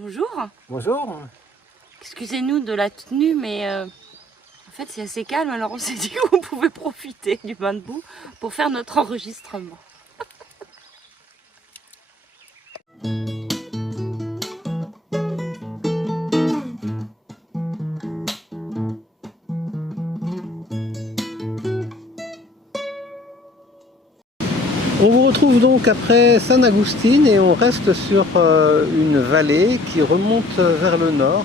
Bonjour, Bonjour. excusez-nous de la tenue, mais en fait c'est assez calme, alors on s'est dit qu'on pouvait profiter du bain de boue pour faire notre enregistrement. On vous retrouve donc après San Agustín et on reste sur une vallée qui remonte vers le nord.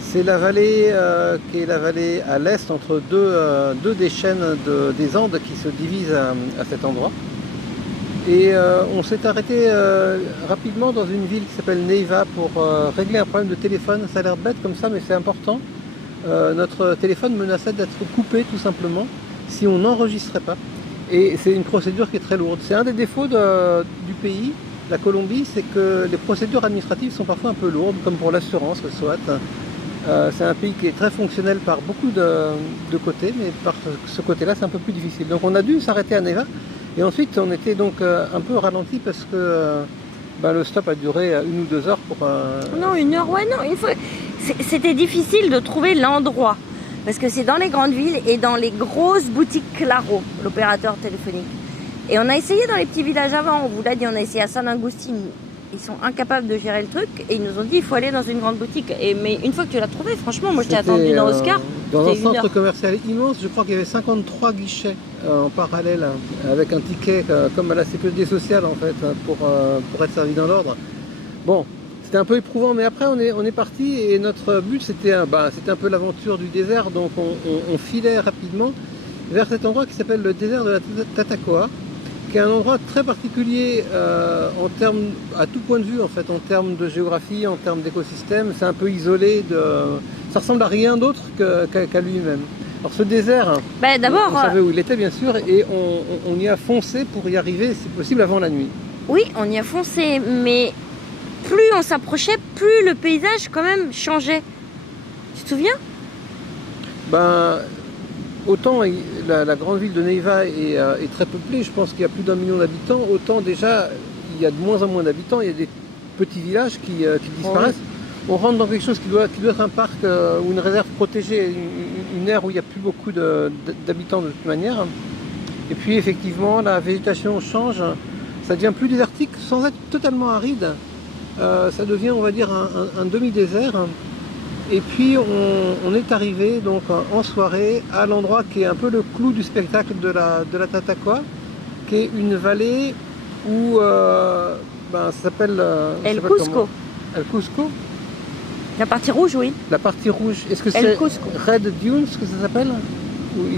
C'est la vallée qui est la vallée à l'est entre deux des chaînes des Andes qui se divisent à cet endroit. Et on s'est arrêté rapidement dans une ville qui s'appelle Neiva pour régler un problème de téléphone. Ça a l'air bête comme ça, mais c'est important. Notre téléphone menaçait d'être coupé tout simplement si on n'enregistrait pas. Et c'est une procédure qui est très lourde. C'est un des défauts du pays, la Colombie, c'est que les procédures administratives sont parfois un peu lourdes, comme pour l'assurance, soit. C'est un pays qui est très fonctionnel par beaucoup de côtés, mais par ce côté-là, c'est un peu plus difficile. Donc on a dû s'arrêter à Neiva, et ensuite on était donc un peu ralenti parce que le stop a duré 1 ou 2 heures pour... Non, 1 heure, ouais, non, c'était difficile de trouver l'endroit. Parce que c'est dans les grandes villes et dans les grosses boutiques Claro, l'opérateur téléphonique. Et on a essayé dans les petits villages avant, on vous l'a dit, on a essayé à San Agustín. Ils sont incapables de gérer le truc et ils nous ont dit il faut aller dans une grande boutique. Mais une fois que tu l'as trouvé, franchement, moi je t'ai attendu dans Oscar. Dans un centre commercial immense, je crois qu'il y avait 53 guichets en parallèle, avec un ticket comme à la sécurité sociale en fait, pour être servi dans l'ordre. Bon, c'était un peu éprouvant, mais après on est parti et notre but c'était un peu l'aventure du désert, donc on filait rapidement vers cet endroit qui s'appelle le désert de la Tatacoa, qui est un endroit très particulier en termes, à tout point de vue en fait, en termes de géographie, en termes d'écosystème. C'est un peu isolé, ça ressemble à rien d'autre qu'à lui-même. Alors ce désert, d'abord, on savait où il était bien sûr, et on y a foncé pour y arriver si possible avant la nuit. Oui, on y a foncé, mais plus on s'approchait, plus le paysage quand même changeait. Tu te souviens? Autant la grande ville de Neiva est très peuplée, je pense qu'il y a plus d'1 million d'habitants, autant déjà il y a de moins en moins d'habitants, il y a des petits villages qui disparaissent. Oui. On rentre dans quelque chose qui doit être un parc ou une réserve protégée, une aire où il n'y a plus beaucoup d'habitants de toute manière. Et puis effectivement la végétation change, ça devient plus désertique sans être totalement aride. Ça devient, on va dire, un demi-désert. Et puis on est arrivé donc en soirée à l'endroit qui est un peu le clou du spectacle de la Tatacoa, qui est une vallée où ça s'appelle El Cusco. El Cusco. La partie rouge, oui. La partie rouge. Est-ce que c'est Red Dunes que ça s'appelle?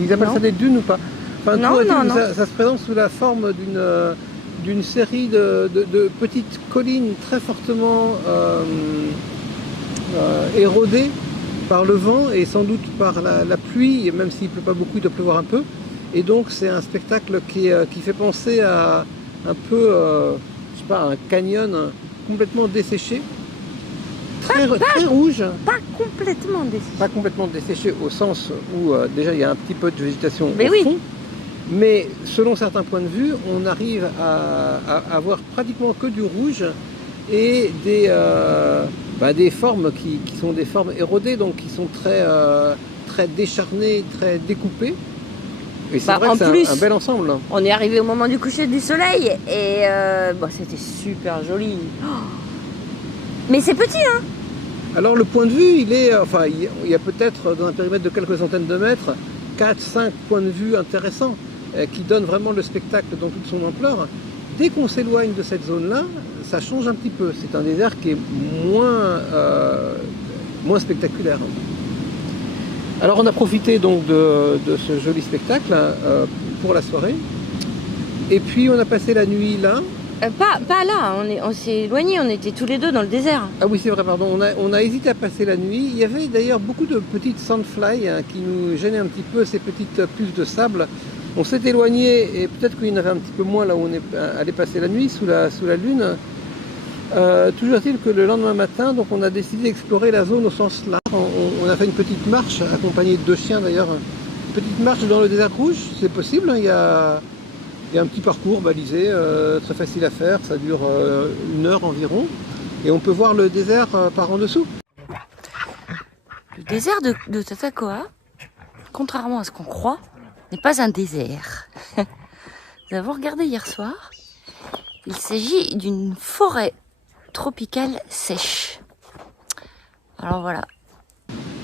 Ils appellent ça des dunes ou pas? Enfin, non. Ça se présente sous la forme d'une série de petites collines très fortement érodées par le vent et sans doute par la pluie, et même s'il ne pleut pas beaucoup, il doit pleuvoir un peu. Et donc c'est un spectacle qui fait penser à un peu, je sais pas, un canyon complètement desséché, très rouge. Pas complètement desséché. Pas complètement desséché au sens où déjà il y a un petit peu de végétation au fond. Mais selon certains points de vue, on arrive à avoir pratiquement que du rouge et des formes qui sont des formes érodées, donc qui sont très décharnées, très découpées. Et c'est vrai que c'est un bel ensemble. On est arrivé au moment du coucher du soleil et c'était super joli. Oh, mais c'est petit, hein? Alors le point de vue, il y a peut-être dans un périmètre de quelques centaines de mètres, 4-5 points de vue intéressants qui donnent vraiment le spectacle dans toute son ampleur. Dès qu'on s'éloigne de cette zone-là, ça change un petit peu. C'est un désert qui est moins spectaculaire. Alors on a profité donc de ce joli spectacle pour la soirée. Et puis on a passé la nuit là. Pas là, on s'est éloigné, on était tous les deux dans le désert. Ah oui, c'est vrai, pardon. On a hésité à passer la nuit. Il y avait d'ailleurs beaucoup de petites sandflies qui nous gênaient un petit peu, ces petites puces de sable. On s'est éloigné et peut-être qu'il y en avait un petit peu moins là où on est allé passer la nuit sous la lune. Toujours est-il que le lendemain matin, donc on a décidé d'explorer la zone au sens large. On a fait une petite marche, accompagnée de 2 chiens d'ailleurs. Une petite marche dans le désert rouge, c'est possible. Il y a un petit parcours balisé, très facile à faire. Ça dure 1 heure environ. et on peut voir le désert par en dessous. Le désert de Tatacoa, contrairement à ce qu'on croit, n'est pas un désert. Nous avons regardé hier soir. Il s'agit d'une forêt tropicale sèche. Alors voilà.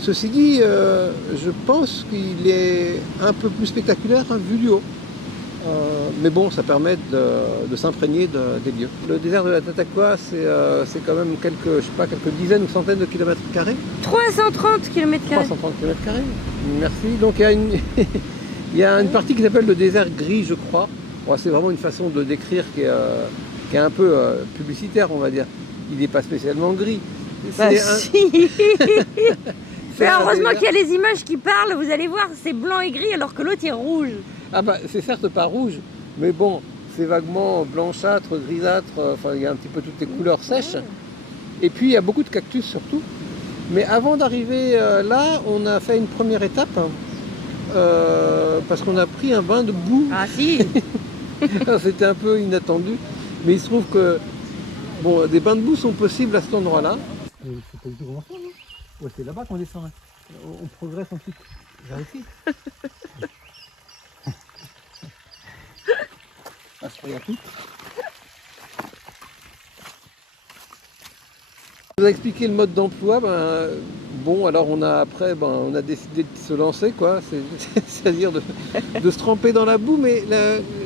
Ceci dit, je pense qu'il est un peu plus spectaculaire vu du haut. Mais bon, ça permet de s'imprégner des lieux. Le désert de la Tatacoa, c'est quand même quelques dizaines ou centaines de kilomètres carrés. 330 km². 330 km carrés. Merci. Donc il y a une partie qui s'appelle le désert gris, je crois. Bon, c'est vraiment une façon de décrire qui est un peu publicitaire, on va dire. Il n'est pas spécialement gris. Bah si. Mais heureusement qu'il y a les images qui parlent, vous allez voir, c'est blanc et gris alors que l'autre est rouge. Ah bah c'est certes pas rouge, mais bon, c'est vaguement blanchâtre, grisâtre, enfin il y a un petit peu toutes les couleurs sèches. Et puis il y a beaucoup de cactus surtout. Mais avant d'arriver là, on a fait une première étape, parce qu'on a pris un bain de boue. Ah si. C'était un peu inattendu, mais il se trouve que bon, des bains de boue sont possibles à cet endroit-là. C'est pas du tout comment ça, non ? Ouais, c'est là-bas qu'on descend. Hein. On progresse ensuite vers ici. Ah, je regarde tout. Je vous ai expliqué le mode d'emploi. Bon, alors on a décidé de se lancer, quoi. C'est-à-dire de se tremper dans la boue, mais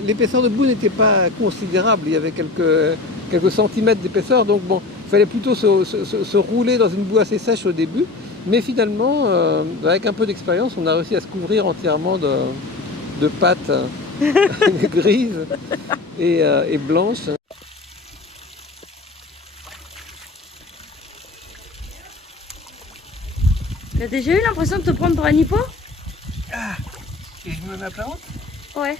l'épaisseur de boue n'était pas considérable. Il y avait quelques centimètres d'épaisseur, donc bon, il fallait plutôt se rouler dans une boue assez sèche au début. Mais finalement, avec un peu d'expérience, on a réussi à se couvrir entièrement de pâtes grises et blanches. T'as déjà eu l'impression de te prendre pour un hippo? Ah, et je me mets à plat ventre? Ouais.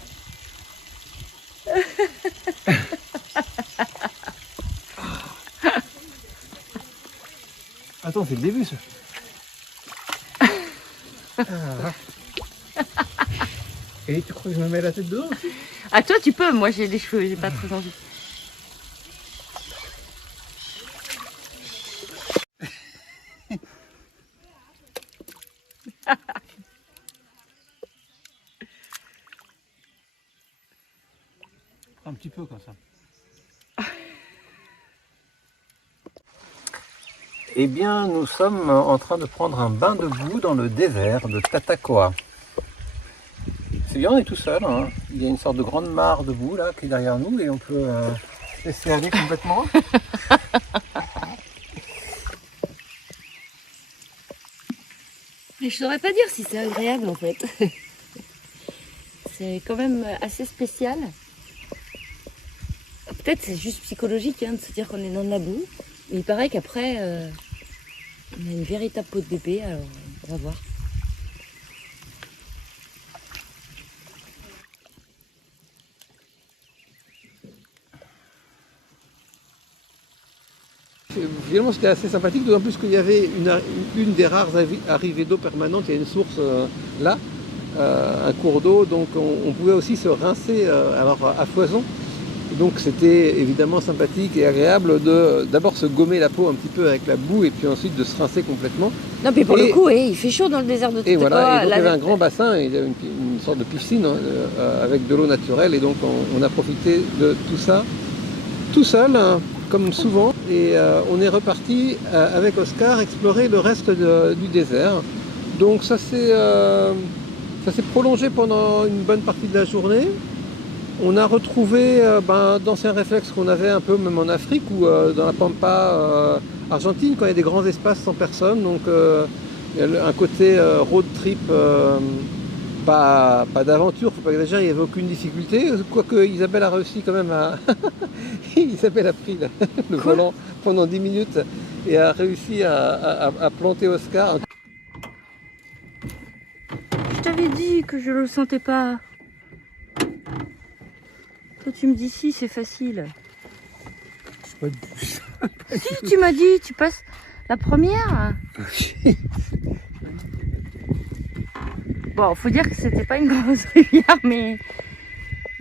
Attends, c'est le début ça. Et tu crois que je me mets la tête dedans aussi? Ah toi tu peux, moi j'ai les cheveux, j'ai pas très envie. Un petit peu comme ça. Eh bien, nous sommes en train de prendre un bain de boue dans le désert de Tatacoa. C'est bien, on est tout seul. Hein. Il y a une sorte de grande mare de boue là qui est derrière nous et on peut se laisser aller complètement. Mais je saurais pas dire si c'est agréable en fait. C'est quand même assez spécial. Peut-être c'est juste psychologique hein, de se dire qu'on est dans de la boue. Mais il paraît qu'après, on a une véritable peau de bébé, alors on va voir. Finalement, c'était assez sympathique, d'autant plus qu'il y avait une des rares arrivées d'eau permanente. Il y a une source là, un cours d'eau, donc on pouvait aussi se rincer alors à foison. Donc c'était évidemment sympathique et agréable de d'abord se gommer la peau un petit peu avec la boue et puis ensuite de se rincer complètement. Non, mais pour le coup, il fait chaud dans le désert de Tatacoa. Et voilà, et donc il y avait un grand bassin, et il y avait une sorte de piscine avec de l'eau naturelle et donc on a profité de tout ça tout seul, comme souvent, et on est reparti avec Oscar explorer le reste du désert. Donc ça s'est prolongé pendant une bonne partie de la journée. On a retrouvé d'anciens réflexes qu'on avait un peu même en Afrique ou dans la pampa argentine quand il y a des grands espaces sans personne. Donc il y a un côté road trip, pas d'aventure, faut pas exagérer, il n'y avait aucune difficulté. Quoique Isabelle a réussi quand même à... Isabelle a pris le volant pendant 10 minutes et a réussi à planter Oscar. Je t'avais dit que je le sentais pas. Toi tu me dis si c'est facile. C'est pas du tout ça. Si tu m'as dit tu passes la première. Bon, faut dire que c'était pas une grosse rivière, mais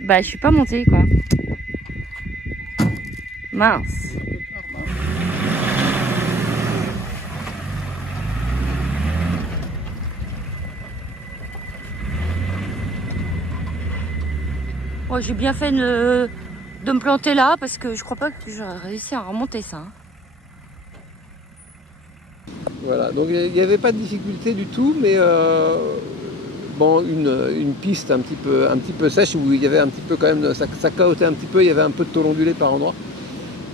je suis pas montée quoi. Mince. Bon, j'ai bien fait de me planter là parce que je crois pas que j'aurais réussi à remonter ça. Voilà, donc il n'y avait pas de difficulté du tout, mais bon, une piste un petit peu sèche où il y avait un petit peu quand même, ça cahotait un petit peu, il y avait un peu de tôle ondulé par endroits.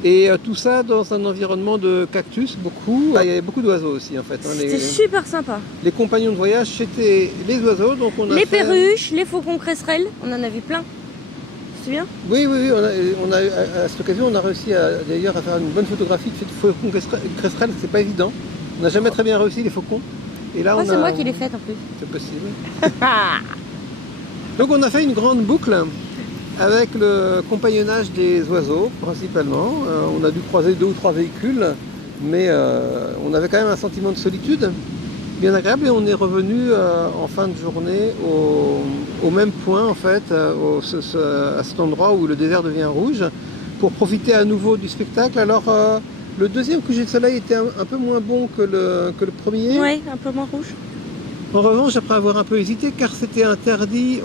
Et tout ça dans un environnement de cactus, beaucoup. Il y avait beaucoup d'oiseaux aussi en fait. C'était super sympa. Les compagnons de voyage, c'était les oiseaux. Donc on a les fait... perruches, les faucons cresserelles, on en a vu plein. Tu te souviens? Oui, on a, à cette occasion, on a réussi d'ailleurs à faire une bonne photographie de faucons cresserelles, c'est pas évident. On n'a jamais très bien réussi les faucons. Et là, c'est moi qui l'ai faite en plus. C'est possible. Donc on a fait une grande boucle avec le compagnonnage des oiseaux principalement. On a dû croiser 2 ou 3 véhicules, mais on avait quand même un sentiment de solitude bien agréable et on est revenu en fin de journée au même point en fait, à cet endroit où le désert devient rouge, pour profiter à nouveau du spectacle. Alors le deuxième coucher de soleil était un peu moins bon que le premier. Oui, un peu moins rouge. En revanche, après avoir un peu hésité, car c'était interdit,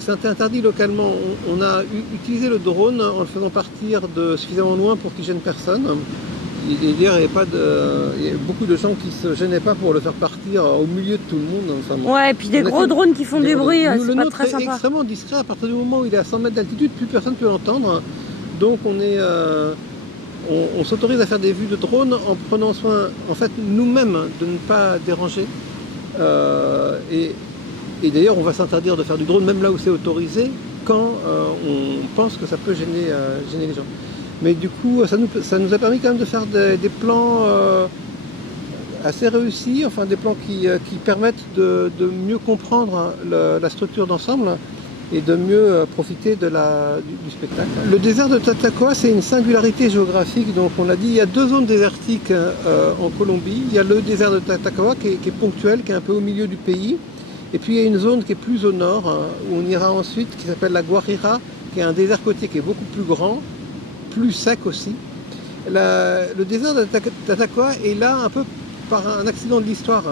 c'était interdit localement, on a utilisé le drone en le faisant partir de suffisamment loin pour qu'il gêne personne. Il y avait beaucoup de gens qui se gênaient pas pour le faire partir au milieu de tout le monde. Enfin, ouais, et puis des gros drones qui font du bruit, c'est pas très sympa. Le nôtre est extrêmement discret. À partir du moment où il est à 100 mètres d'altitude, plus personne ne peut l'entendre. Donc on s'autorise à faire des vues de drone en prenant soin, en fait, nous-mêmes de ne pas déranger. Et d'ailleurs, on va s'interdire de faire du drone, même là où c'est autorisé, quand on pense que ça peut gêner les gens. Mais du coup, ça nous a permis quand même de faire des plans assez réussis, enfin des plans qui permettent de mieux comprendre la structure d'ensemble et de mieux profiter du spectacle. Le désert de Tatacoa, c'est une singularité géographique. Donc on l'a dit, il y a 2 zones désertiques en Colombie. Il y a le désert de Tatacoa qui est ponctuel, qui est un peu au milieu du pays. Et puis il y a une zone qui est plus au nord, où on ira ensuite, qui s'appelle la Guajira, qui est un désert côtier qui est beaucoup plus grand, plus sec aussi. Le désert de Tatacoa est là un peu par un accident de l'histoire.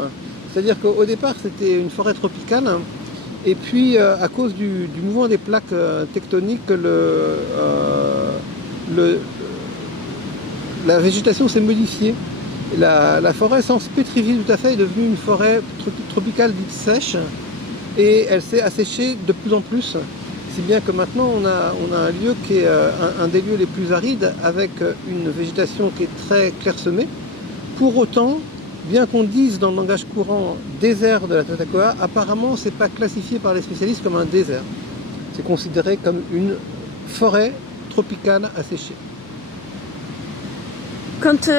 C'est-à-dire qu'au départ, c'était une forêt tropicale. Et puis, à cause du mouvement des plaques tectoniques, la végétation s'est modifiée. La forêt, sans se pétrifier tout à fait, est devenue une forêt tropicale dite sèche. Et elle s'est asséchée de plus en plus. Si bien que maintenant, on a un lieu qui est un des lieux les plus arides, avec une végétation qui est très clairsemée. Pour autant, bien qu'on dise dans le langage courant désert de la Tatacoa, apparemment c'est pas classifié par les spécialistes comme un désert. C'est considéré comme une forêt tropicale asséchée. Quand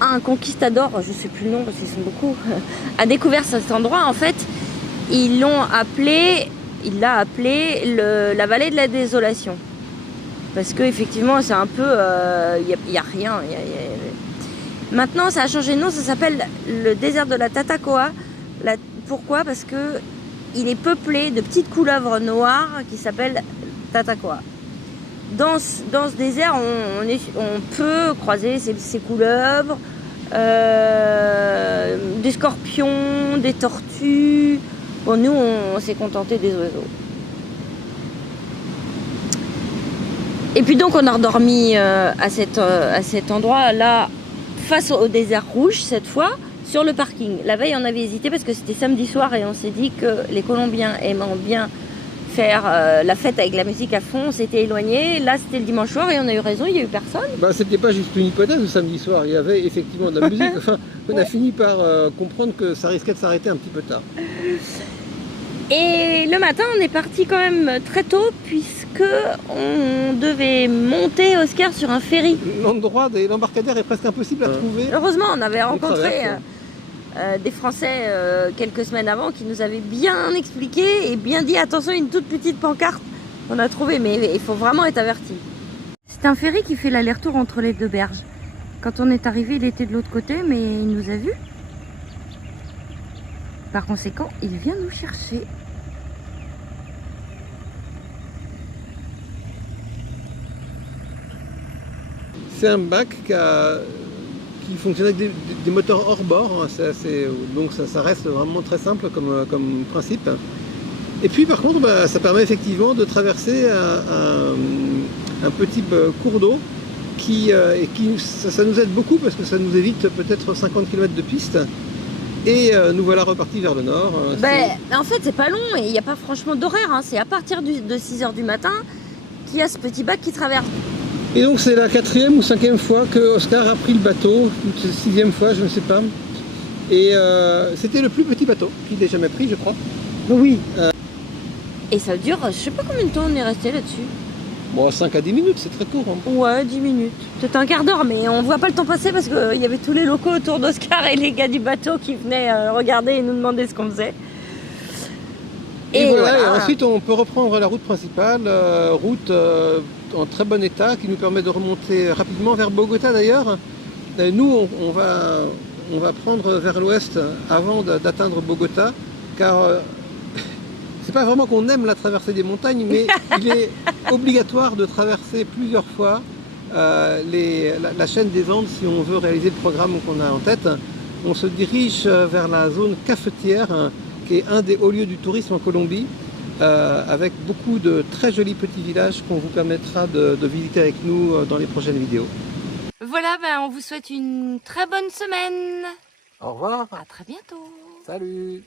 un conquistador, je sais plus le nom parce qu'ils sont beaucoup, a découvert cet endroit, en fait, il l'a appelé la vallée de la désolation. Parce que effectivement c'est un peu, y a rien. Maintenant, ça a changé de nom, ça s'appelle le désert de la Tatacoa. Pourquoi? Parce que il est peuplé de petites couleuvres noires qui s'appellent Tatacoa. Dans ce désert, on peut croiser ces couleuvres, des scorpions, des tortues. Bon, nous, on s'est contenté des oiseaux. Et puis donc, on a redormi à cet endroit-là, face au désert rouge cette fois, sur le parking. La veille, on avait hésité parce que c'était samedi soir et on s'est dit que les Colombiens aimant bien faire la fête avec la musique à fond, on s'était éloigné. Là, c'était le dimanche soir et on a eu raison, il n'y a eu personne. C'était pas juste une hypothèse le samedi soir, il y avait effectivement de la musique. Enfin, on a fini par comprendre que ça risquait de s'arrêter un petit peu tard. Et le matin, on est parti quand même très tôt puisque on devait monter Oscar sur un ferry. L'endroit de l'embarcadère est presque impossible à trouver. Heureusement, on avait rencontré des Français quelques semaines avant qui nous avaient bien expliqué et bien dit attention, une toute petite pancarte on a trouvé, mais il faut vraiment être averti. C'est un ferry qui fait l'aller-retour entre les 2 berges. Quand on est arrivé, il était de l'autre côté, mais il nous a vus. Par conséquent, il vient nous chercher. C'est un bac qui fonctionne avec des moteurs hors bord, hein. Donc ça reste vraiment très simple comme principe. Et puis par contre, bah, ça permet effectivement de traverser un petit cours d'eau ça nous aide beaucoup parce que ça nous évite peut-être 50 km de piste. Et nous voilà repartis vers le nord. En fait, c'est pas long et il n'y a pas franchement d'horaire. Hein. C'est à partir de 6 h du matin qu'il y a ce petit bac qui traverse. Et donc c'est la 4e ou 5e fois que Oscar a pris le bateau, ou 6e fois, je ne sais pas. Et c'était le plus petit bateau qu'il ait jamais pris, je crois. Oui. Et ça dure, je sais pas combien de temps on est resté là-dessus. Bon, 5 à 10 minutes, c'est très court. Hein. Ouais, 10 minutes. Peut-être un quart d'heure, mais on voit pas le temps passer parce qu'il y avait tous les locaux autour d'Oscar et les gars du bateau qui venaient regarder et nous demander ce qu'on faisait. Et voilà, et ensuite on peut reprendre la route principale, route en très bon état qui nous permet de remonter rapidement vers Bogota d'ailleurs. Nous, on va prendre vers l'ouest avant d'atteindre Bogota, car c'est pas vraiment qu'on aime la traversée des montagnes, mais il est obligatoire de traverser plusieurs fois la chaîne des Andes si on veut réaliser le programme qu'on a en tête. On se dirige vers la zone cafetière, qui est un des hauts lieux du tourisme en Colombie, avec beaucoup de très jolis petits villages qu'on vous permettra de visiter avec nous dans les prochaines vidéos. Voilà, on vous souhaite une très bonne semaine. Au revoir. À très bientôt. Salut.